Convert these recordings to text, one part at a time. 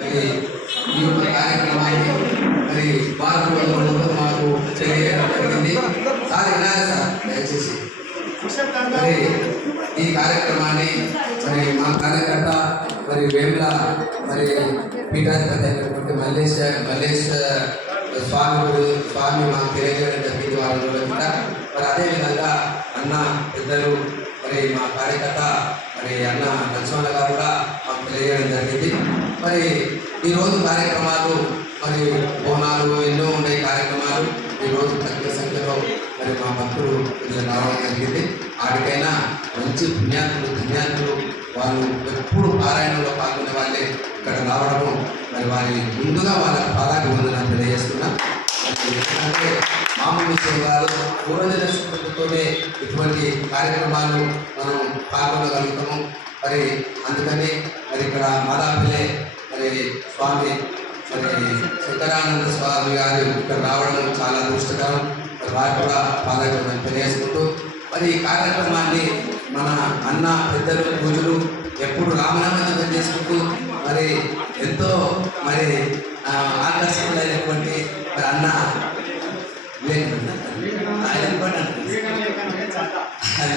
మరి ఈ యొక్క కార్యక్రమాన్ని మరి భారతదేశంలో మాకు తెలియజేయడం జరిగింది. సార్ వినాలి సార్ దయచేసి. మరి ఈ కార్యక్రమాన్ని మరి మా కార్యకర్త మరి వేముల మరి పీఠాధిపతి అయినటువంటి మల్లేష్ స్వామి మాకు తెలియజేయడం జరిగింది వారి కూడా. మరి అదేవిధంగా అన్న పెద్దలు మరి మా కార్యకర్త మరి అన్న లక్ష్మణ గారు కూడా మాకు తెలియజేయడం జరిగింది. మరి ఈరోజు కార్యక్రమాలు మరి బోనాలు ఎన్నో ఉండే కార్యక్రమాలు ఈరోజు తక్కువ సంఖ్యలో మరి మా భక్తులు రావడం జరిగింది. వాటికైనా మంచి ధన్యాత్ములు వాళ్ళు ఎప్పుడు పారాయణంలో పాల్గొనే వాళ్ళే ఇక్కడ రావడము మరి వారి ముందుగా వాళ్ళ పాదాన్ని వందనాలు తెలియజేస్తున్నా. ఎందుకంటే మామూలు విషయం కాదు, పూర్వజన స్ఫూర్తితోనే ఇటువంటి కార్యక్రమాలు మనం పాల్గొనగలుగుతాము. మరి అందుకని మరి ఇక్కడ మాదాపల్లె మరి స్వామి మరి శంకరానంద స్వామి గారు ఇక్కడ రావడం చాలా అదృష్టకరం. మరి వారు కూడా పాల్గొనడం తెలియజేసుకుంటూ మరి ఈ కార్యక్రమాన్ని మన అన్న పెద్దలు పూజలు ఎప్పుడు రామనామం చేసుకుంటూ మరి ఎంతో మరి ఆకర్షణీయులైనటువంటి మరి అన్న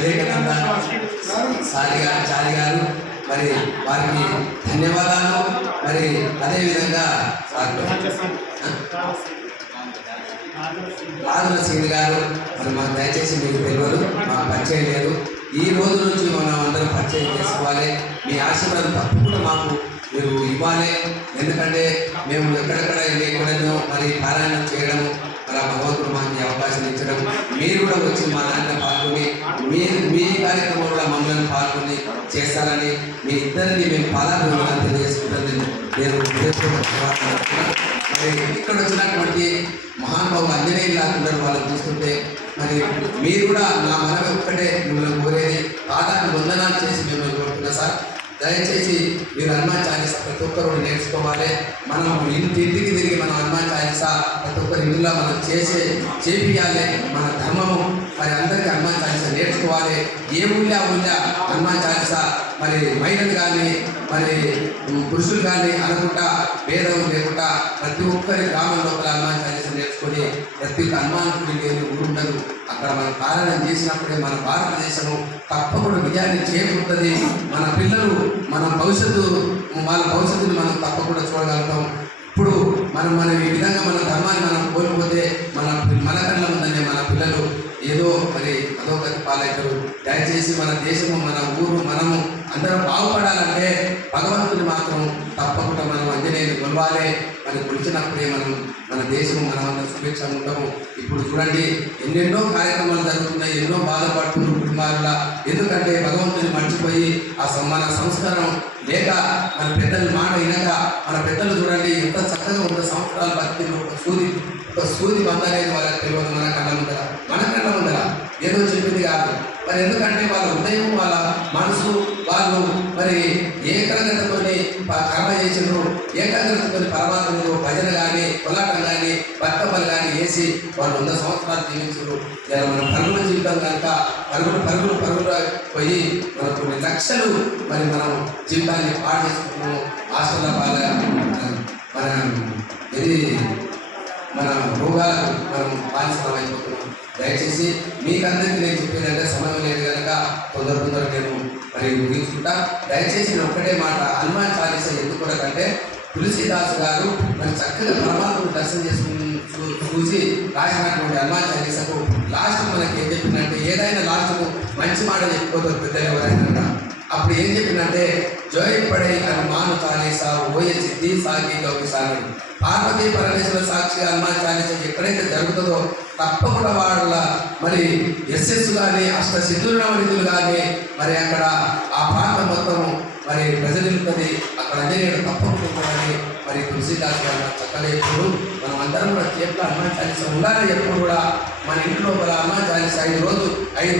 వివేకానంద చారి గారు మరి వారికి ధన్యవాదాలు. మరి అదేవిధంగా రాజుల సింగ్ గారు మరి మాకు దయచేసి మీకు తెలియదు, మాకు పరిచయం లేదు. ఈ రోజు నుంచి మనం అందరం పరిచయం చేసుకోవాలి. మీ ఆశీర్వాదం తప్పకుండా మాకు మీరు ఇవ్వాలి. ఎందుకంటే మేము ఎక్కడెక్కడ ఎక్కడో మరి పారాయణం చేయడము మరి భగవంతుడు మాకు అవకాశం ఇచ్చడం, మీరు కూడా వచ్చి మా దాంట్లో పాల్గొని మీ కార్యక్రమంలో మమ్మల్ని పాల్గొని చేస్తారని మీ ఇద్దరిని మేము పాల్గొనాలని తెలియజేసుకుంటుంది. నేను మరి ఇక్కడ వచ్చినటువంటి మహానుభావులు అంజనేయులు లాగా వాళ్ళని చూస్తుంటే మరి మీరు కూడా నా మనవి ఒక్కటే మిమ్మల్ని కోరేది పాదాన్ని వందనాలు చేసి మిమ్మల్ని కోరుతున్నా సార్. దయచేసి మీరు హనుమాన్ చాలీసా ప్రతి ఒక్కరు నేర్చుకోవాలి. మనం ఇంటికి తిరిగి మనం హనుమాన్ చాలీసా ప్రతి ఒక్కరి ఇంట్లో మనం చేపియాలి. మన ధర్మము మరి అందరికీ హనుమాన్ చాలీసా నేర్చుకోవాలి. ఏ ఊళ్ళో హనుమాన్ చాలీసా మరి మహిళలు కానీ మరి పురుషులు కానీ అనుకుంటా భేదం లేకుండా ప్రతి ఒక్కరి గ్రామం లోపల హనుమాన్ చాలీసా నేర్చుకొని ప్రతి హనుమానుడికి లేని ఊరుండదు. అక్కడ మనం పాలన చేసినప్పుడే మన భారతదేశము తప్పకుండా విజయాన్ని చేకూరుతుంది. మన పిల్లలు మన వాళ్ళ భవిష్యత్తుని మనం తప్పకుండా చూడగలుగుతాం. ఇప్పుడు మనం ఈ విధంగా మన ధర్మాన్ని మనం కోల్పోతే మన కళ్ళ ఉందనే మన పిల్లలు ఏదో మరి అధోగతి పాలవుతారు. దయచేసి మన దేశము మన ఊరు మనము అందరం బాగుపడాలంటే భగవంతుని మాత్రం తప్పకుండా మనం అంజనేయుని కొలవాలి. మరి కొలిచినప్పుడే మన దేశము మనమందరం సుభిక్షంగా ఉంటాము. ఇప్పుడు చూడండి ఎన్నెన్నో కార్యక్రమాలు జరుగుతున్నాయి, ఎన్నో బాధపడుతున్నారు కుటుంబాలలో. ఎందుకంటే భగవంతుని మర్చిపోయి మన సంస్కారం లేక మన పెద్దల మాట వినక మన పెద్దలు చూడండి ఎంత చక్కగా 100 సంవత్సరాలు బతికి ఒక సూది బందనేది వాళ్ళకి తెలియదు. మన కళ్ళ ముందర ఏదో చెప్పింది కాదు. మరి ఎందుకంటే వాళ్ళ హృదయం వాళ్ళ మనసు వాళ్ళు మరి ఏకాగ్రతతో కర్మ చేసినారు. ఏకాగ్రతతో పరమాత్మను భజన కానీ కొలాటం కానీ బతుకమ్మలు కానీ వేసి వాళ్ళు 100 సంవత్సరాలు జీవించారు. ఇలా మన పరుగుల జీవితం కనుక పరుగులు పోయి మన కొన్ని లక్షలు మరి మనం జీవితాన్ని పాడు చేసుకుంటున్నాము. హాస్టల్లో మన రోగాలకు మనం బానిసలం అయిపోతున్నాం. దయచేసి మీకందరికీ నేను చెప్పేదంటే సమయం లేదు కనుక తొందర నేను మరి ముగించుకుంటా. దయచేసి నేను ఒక్కటే మాట, హనుమాన్ చాలీసా ఎందుకంటే తులసీదాస్ గారు మరి చక్కగా పరమాత్మను దర్శనం చూసి రాసినటువంటి హనుమాన్ చాలీసాకు లాస్ట్ మనకి ఏం చెప్పిందంటే ఏదైనా లాస్ట్కు మంచి మాట చెప్పుకోతారు పెద్దలు ఎవరైనా. అప్పుడు ఏం చెప్పిందంటే జోయ్ పడే హనుమాన్ చాలీసా ఓయ సిద్ధి సాగి గౌకి సాగడు. పార్వతీ పరమేశ్వర సాక్షి హనుమాన్ చాలీసా ఎక్కడైతే జరుగుతుందో తప్పకుండా వాళ్ళ మరి ఎస్ఎస్ కానీ అష్టసిద్ధులు కానీ మరి అక్కడ ఆ ప్రాంతం మొత్తం మరి ప్రజలుతుంది. అక్కడ అంజనేయుడు తప్పకుండా మరి తులసీదాస్ గారు చక్కగా ఎప్పుడు మనం అందరం కూడా చేపల హనుమాన్ చాలీసా ఉండాలని ఎప్పుడు కూడా మన ఇంట్లో హనుమాన్ చాలీసా 5 రోజులు 5